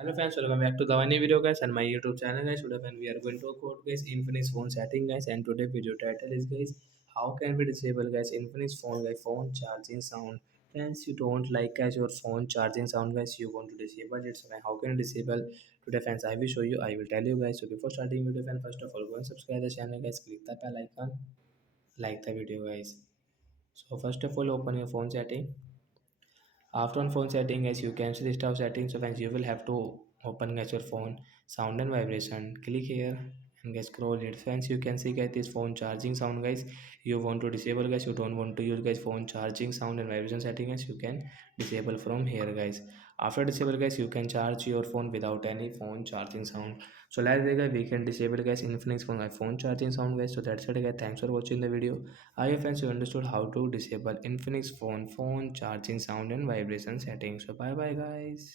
Hello friends, welcome back to the new video guys and my YouTube channel guys. Today when we are going to talk about guys Infinix phone setting guys, and today video title is guys how can we disable guys Infinix phone guys phone charging sound. Friends, you don't like guys your phone charging sound guys, you want to disable it. So how can you disable? Today friends, I will show you, I will tell you guys. So before starting video friends, first of all go and subscribe the channel guys, click the bell icon, like the video guys. So first of all open your phone setting. After on phone setting, as you can see list of settings, so friends, you will have to open guys your phone sound and vibration. Click here and guys scroll it. Friends, you can see guys this phone charging sound guys. You want to disable guys. You don't want to use guys phone charging sound and vibration setting guys. You can disable from here guys. After disable guys, you can charge your phone without any phone charging sound. So like that guys, we can disable guys Infinix phone like phone charging sound guys. So that's it guys. Thanks for watching the video. I hope friends you understood how to disable Infinix phone charging sound and vibration settings. So bye bye guys.